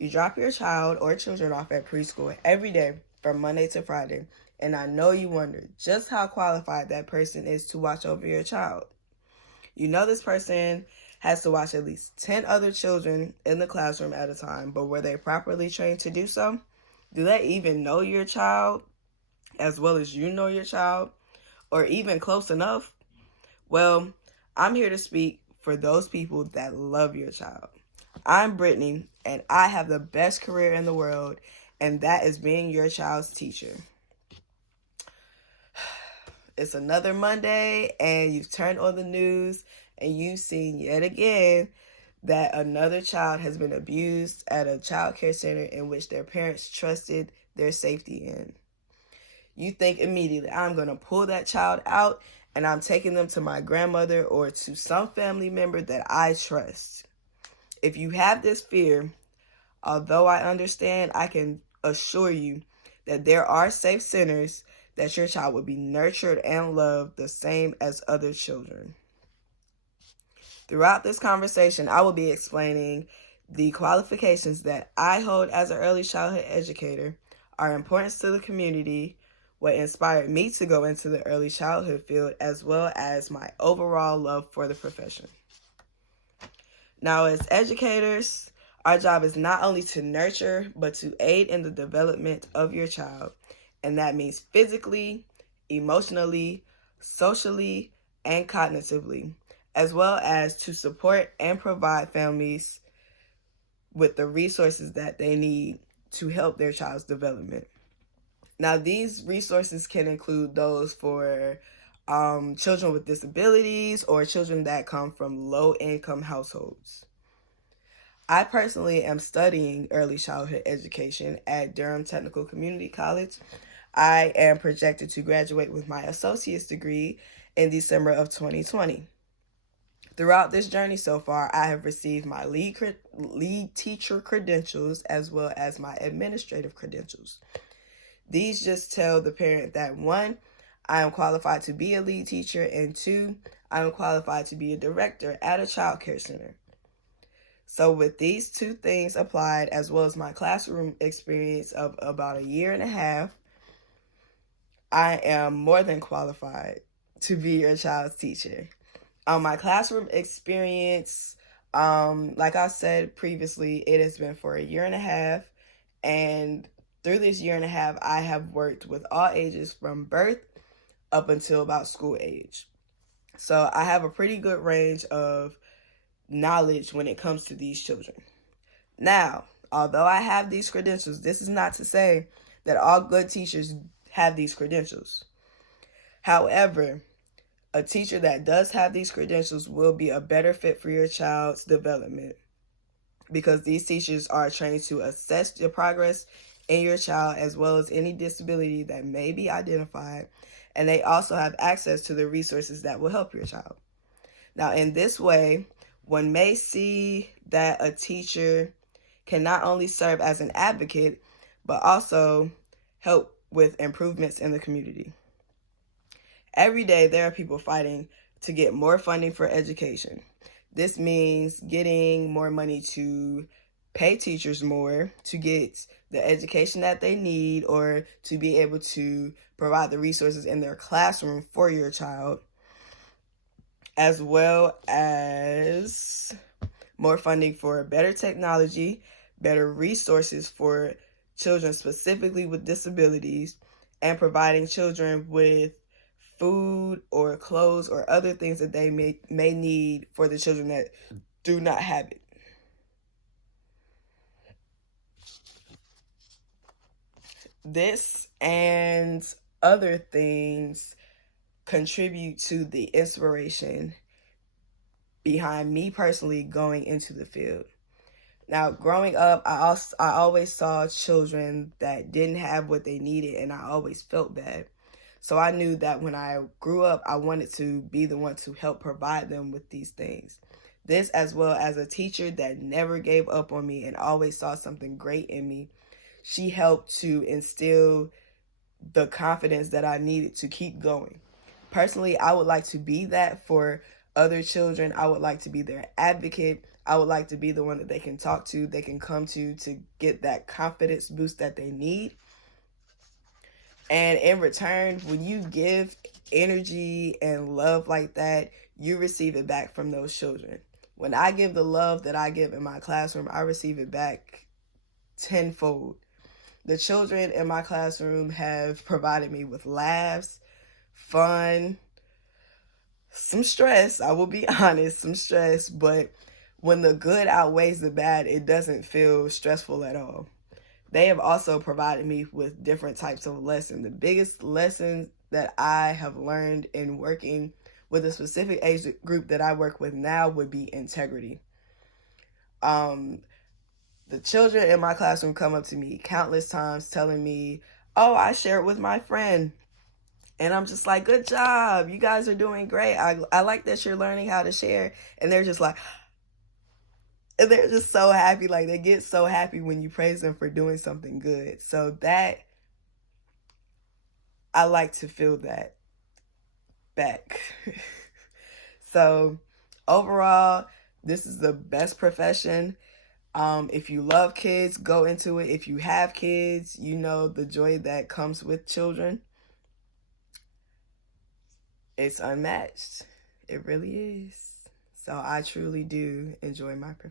You drop your child or children off at preschool every day from Monday to Friday, and I know you wonder just how qualified that person is to watch over your child. You know this person has to watch at least 10 other children in the classroom at a time, but were they properly trained to do so? Do they even know your child as well as you know your child, or even close enough? Well, I'm here to speak for those people that love your child. I'm Brittany, and I have the best career in the world, and that is being your child's teacher. It's another Monday, and you've turned on the news, and you've seen yet again that another child has been abused at a child care center in which their parents trusted their safety in. You think immediately, I'm going to pull that child out, and I'm taking them to my grandmother or to some family member that I trust. If you have this fear, although I understand, I can assure you that there are safe centers that your child will be nurtured and loved the same as other children. Throughout this conversation, I will be explaining the qualifications that I hold as an early childhood educator, our importance to the community, what inspired me to go into the early childhood field, as well as my overall love for the profession. Now, as educators, our job is not only to nurture, but to aid in the development of your child. And that means physically, emotionally, socially, and cognitively, as well as to support and provide families with the resources that they need to help their child's development. Now, these resources can include those for children with disabilities or children that come from low-income households. I personally am studying early childhood education at Durham Technical Community College. I am projected to graduate with my associate's degree in December of 2020. Throughout this journey so far, I have received my lead teacher credentials as well as my administrative credentials. These just tell the parent that 1, I am qualified to be a lead teacher, and 2, I am qualified to be a director at a child care center. So with these 2 things applied, as well as my classroom experience of about a year and a half, I am more than qualified to be your child's teacher. My classroom experience, like I said previously, it has been for a year and a half, and through this year and a half, I have worked with all ages from birth up until about school age. So I have a pretty good range of knowledge when it comes to these children. Now, although I have these credentials, this is not to say that all good teachers have these credentials. However, a teacher that does have these credentials will be a better fit for your child's development because these teachers are trained to assess your progress in your child as well as any disability that may be identified, and they also have access to the resources that will help your child. Now, in this way, one may see that a teacher can not only serve as an advocate, but also help with improvements in the community. Every day, there are people fighting to get more funding for education. This means getting more money to pay teachers more to get the education that they need or to be able to provide the resources in their classroom for your child, as well as more funding for better technology, better resources for children specifically with disabilities, and providing children with food or clothes or other things that they may need for the children that do not have it. This and other things contribute to the inspiration behind me personally going into the field. Now, growing up, I always saw children that didn't have what they needed, and I always felt bad. So I knew that when I grew up, I wanted to be the one to help provide them with these things. This, as well as a teacher that never gave up on me and always saw something great in me. She helped to instill the confidence that I needed to keep going. Personally, I would like to be that for other children. I would like to be their advocate. I would like to be the one that they can talk to, they can come to get that confidence boost that they need. And in return, when you give energy and love like that, you receive it back from those children. When I give the love that I give in my classroom, I receive it back tenfold. The children in my classroom have provided me with laughs, fun, some stress, I will be honest, some stress, but when the good outweighs the bad, it doesn't feel stressful at all. They have also provided me with different types of lessons. The biggest lesson that I have learned in working with a specific age group that I work with now would be integrity. The children in my classroom come up to me countless times telling me, oh, I shared with my friend. And I'm just like, good job. You guys are doing great. I like that you're learning how to share. And they're just like, and they're just so happy. Like, they get so happy when you praise them for doing something good. So that, I like to feel that back. So overall, this is the best profession. If you love kids, go into it. If you have kids, you know the joy that comes with children. It's unmatched. It really is. So I truly do enjoy my profession.